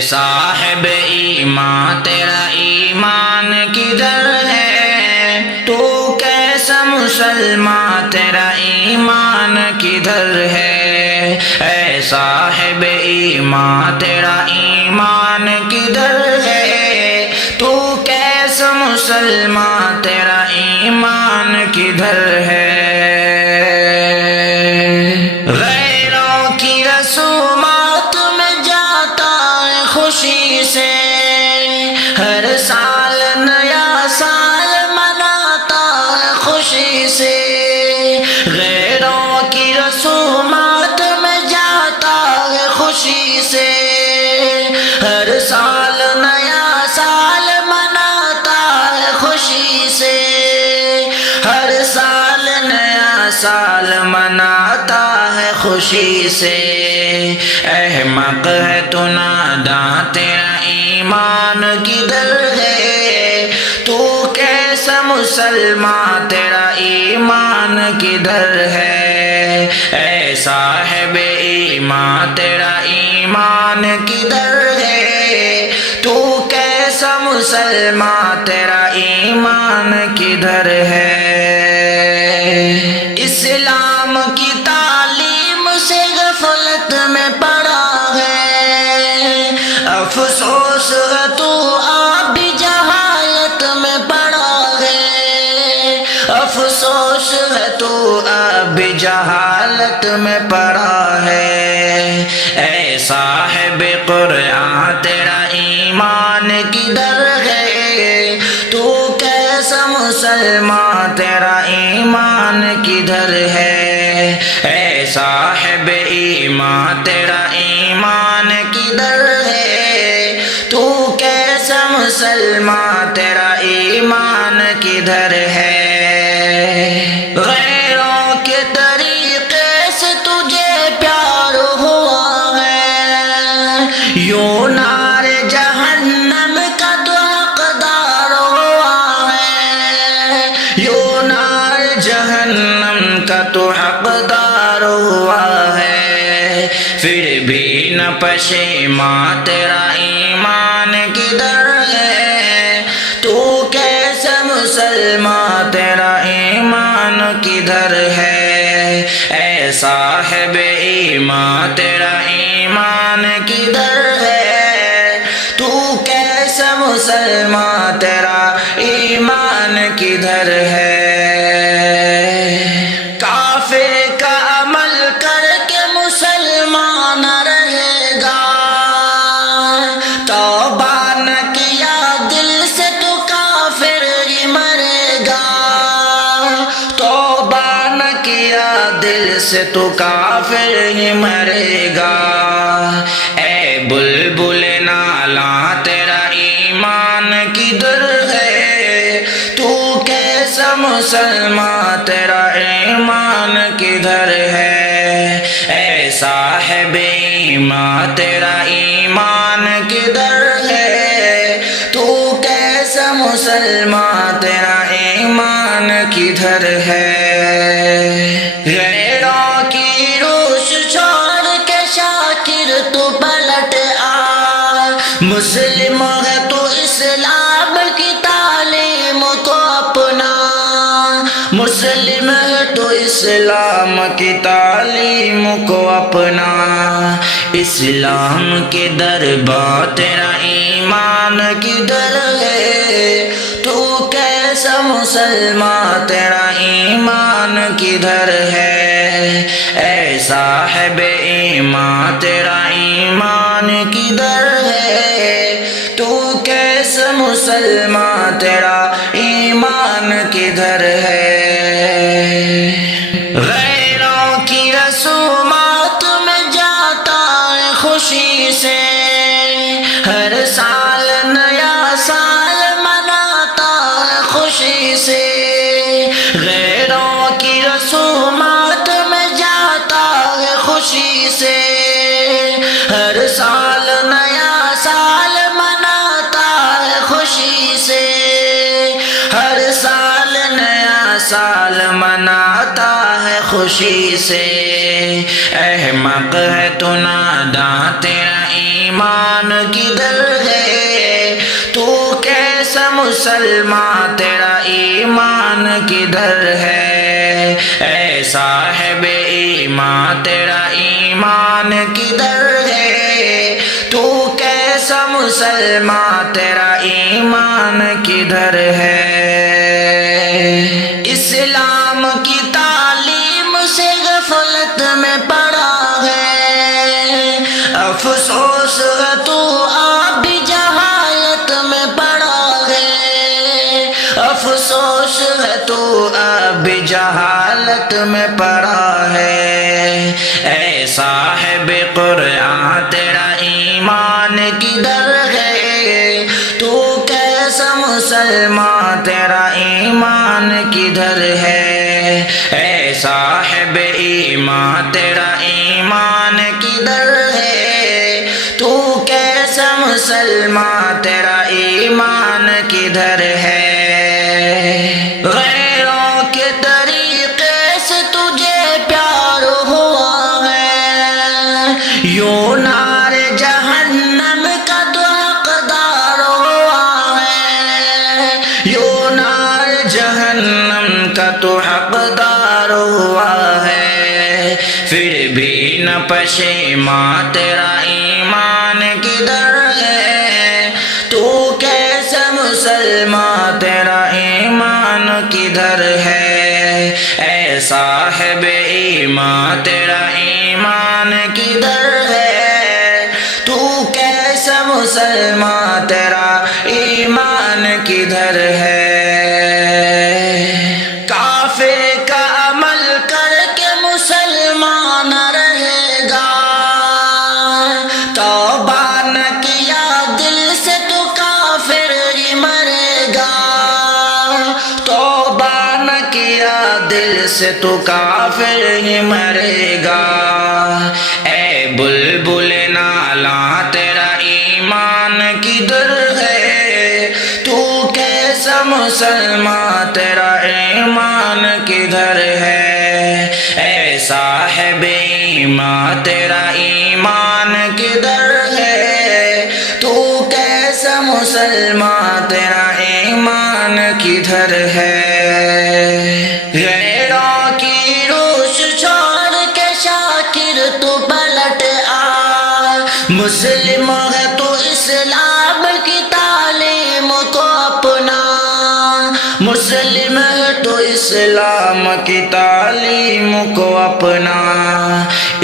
صاحب ایمان تیرا ایمان کدھر ہے؟ تو کیسا مسلمان تیرا ایمان کدھر ہے؟ اے صاحب ایمان تیرا ایمان کدھر ہے؟ تو کیسا مسلمان تیرا ایمان کدھر ہے؟ غیروں کی رسومات میں جاتا ہے خوشی سے، ہر سال نیا سال مناتا ہے خوشی سے۔ غیروں کی رسومات میں جاتا ہے خوشی سے، ہر سال نیا سال مناتا ہے خوشی سے، ہر سال نیا سال مناتا ہے خوشی سے۔ احمق ہے تو ناداں تیرا ایمان کدھر ہے؟ تو کیسا مسلمان تیرا ایمان کدھر ہے؟ اے صاحب ایمان تیرا ایمان کدھر ہے؟ تو کیسا مسلمان تیرا ایمان کدھر ہے؟ اسلام کی تعلیم سے غفلت میں پڑا ہے، افسوس ہے تو آپ بھی جہالت میں پڑا ہے، افسوس ہے تو آپ بھی جہالت میں پڑا ہے۔ اے صاحب قرآن تیرا ایمان کدھر ہے؟ تو کیسا مسلمان تیرا ایمان کدھر ہے؟ اے صاحب ایمان تیرا ایمان کدھر ہے؟ تو کیسا مسلمان تیرا ایمان کدھر ہے؟ غیروں کے طریقے سے تجھے پیار ہوا ہے، یوں نار جہنم کا تو حقدار ہوا ہے، یوں نار جہنم کا تو حقدار ہوا ہے۔ پھر بھی نہ پشیمان تیرا ایمان کدھر ہے؟ تو کیسا مسلمان تیرا ایمان کدھر ہے؟ اے صاحب ایمان تیرا ایمان کدھر ہے؟ تو کیسا مسلمان تیرا ایمان کدھر ہے؟ کافر کا عمل کر کے مسلمان رہے گا، توبہ نہ کیا دل سے تو کافر ہی مرے گا، توبہ نہ کیا دل سے تو کافر ہی مرے گا۔ اے بلبل نالاں تیرا ایمان کدھر ہے؟ تو کیسا مسلمان تیرا ایمان کدھر ہے؟ اے صاحب ایمان تیرا ایمان کدھر ہے؟ تو کیسا مسلمان تیرا ایمان کدھر ہے؟ غیروں کی روش چھوڑ کے شاکر تو پلٹ آ، مسلم ہے تو اسلام کی تعلیم کو اپنا، مسلم ہے تو اسلام کی تعلیم کو اپنا۔ اسلام کے دربار تیرا ایمان کدھر ہے؟ تو کیسا مسلمان تیرا ایمان کدھر ہے؟ اے صاحب ایمان تیرا ایمان کدھر ہے؟ تو کیسا مسلمان تیرا ایمان کدھر ہے؟ غیروں کی رسومات میں جاتا ہے خوشی سے، ہر سال نیا سال مناتا ہے خوشی سے۔ غیروں کی رسومات میں جاتا ہے خوشی سے، ہر سال نیا سال مناتا ہے خوشی سے، ہر سال نیا سال مناتا ہے خوشی سے۔ احمق ہے تو ناداں تیرا ایمان ایمان کدھر ہے؟ تو کیسا مسلمان تیرا ایمان کدھر ہے؟ اے صاحب ایمان تیرا ایمان کدھر ہے؟ تو کیسا مسلمان تیرا ایمان کدھر ہے؟ اسلام کی تعلیم سے غفلت میں پڑا ہے، افسوس ہے تو اب بھی جہالت میں پڑا ہے، افسوس ہے تو اب بھی جہالت میں پڑا ہے۔ اے صاحب قرآن تیرا ایمان کدھر ہے؟ تو کیسا مسلمان تیرا ایمان کدھر ہے؟ اے صاحب ایمان تیرا ایمان کدھر ہے؟ تو کیسا مسلمان تیرا ایمان کدھر ہے؟ غیروں کے طریقے سے تجھے پیار ہوا ہے، یوں نار جہنم کا تو حقدار ہوا ہے، یوں نار جہنم کا تو حقدار ہوا ہے۔ پھر بھی نہ پشیمان تیرا ایمان کدھر ہے؟ تو کیسا مسلمان تیرا ایمان کدھر ہے؟ اے صاحب ایمان تیرا ایمان کدھر ہے؟ تو کیسا مسلمان تیرا ایمان کدھر ہے؟ کافر کا عمل کر کے مسلمان رہے گا، توبہ نہ کیا دل سے تو کافر ہی مرے گا، توبہ نہ کیا دل سے تو کافر ہی مرے گا۔ اے بلبل نالاں تیرا ایمان کدھر ہے؟ تو کیسا مسلمان تیرا ایمان کدھر ہے؟ اے صاحب ایمان تیرا ایمان کدھر ہے؟ تو کیسا مسلمان تیرا ایمان کدھر ہے؟ غیروں کی روش چھوڑ کے شاکر تو پلٹ آ، مسلم ہے تو اسلام کی تعلیم کو اپنا، مسلم ہے تو اسلام کی تعلیم کو اپنا،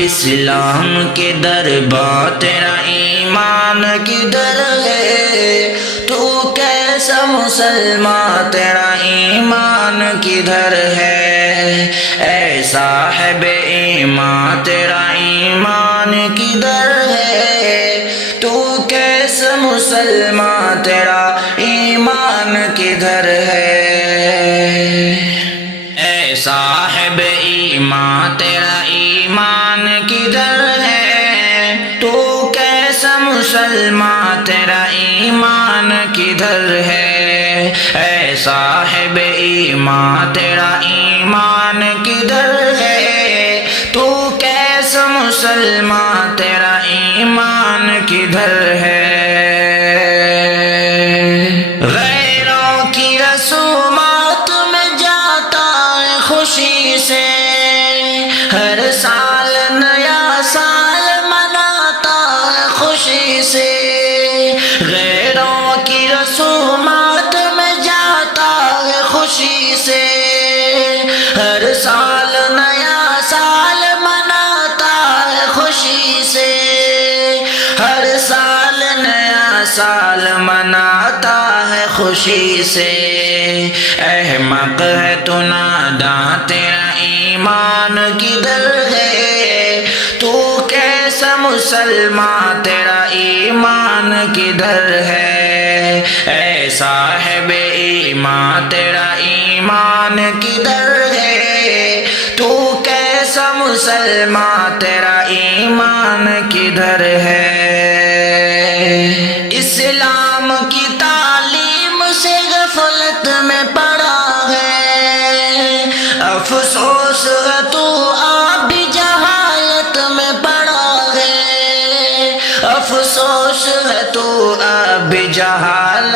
اسلام کے دربار تیرا ایمان کدھر ہے؟ تو کیسا مسلمان تیرا ایمان کدھر ہے؟ اے صاحب ایمان تیرا ایمان کدھر ہے؟ تو کیسا مسلمان تیرا ایمان کدھر ہے؟ اے صاحب ایمان تیرا ایمان کدھر ہے؟ تو کیسا مسلمان تیرا ایمان کدھر ہے؟ اے صاحب ایمان تیرا ایمان کدھر ہے؟ تو کیسا مسلمان تیرا ایمان کدھر ہے؟ غیروں کی رسومات میں جاتا ہے خوشی سے، ہر سال نیا سال مناتا ہے خوشی سے، غیروں کی رسومات میں جاتا ہے خوشی سے، ہر سال نیا سال مناتا ہے خوشی سے، ہر سال نیا سال مناتا ہے خوشی سے۔ احمق ہے تو ناداں تیرا ایمان کدھر ہے؟ تو کیسا مسلمان تیرا ایمان کدھر ہے؟ اے صاحب ایمان تیرا ایمان کدھر ہے؟ تو کیسا مسلمان تیرا ایمان کدھر ہے؟ اسلام کی تعلیم سے غفلت میں پڑا ہے، افسوس ہے تو اب بھی جہالت میں پڑا ہے، افسوس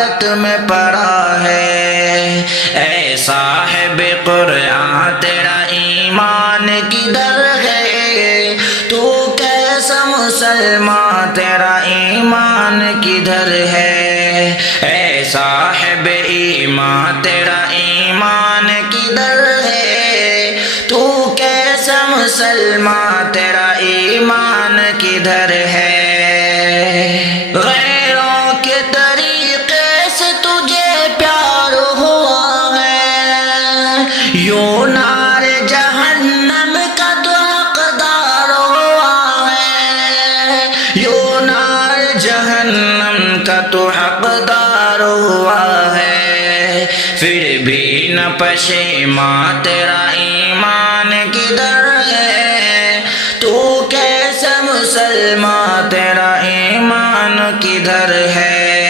حالت میں پڑا ہے۔ اے صاحب قرآن تیرا ایمان کدھر ہے؟ تو کیسا مسلمان تیرا ایمان کدھر ہے؟ اے صاحب ایمان تیرا ایمان کدھر ہے؟ تو کیسا مسلمان تیرا ایمان کدھر ہے؟ غیروں کے طریقے سے تجھے پیار ہوا ہے، یوں نار جہنم کا تو حقدار ہوا ہے، یوں نار جہنم کا تو حقدار ہوا ہے۔ پھر بھی نہ پشیمان تیرا ایمان کدھر ہے؟ تو کیسا مسلمان تیرا ایمان کدھر ہے؟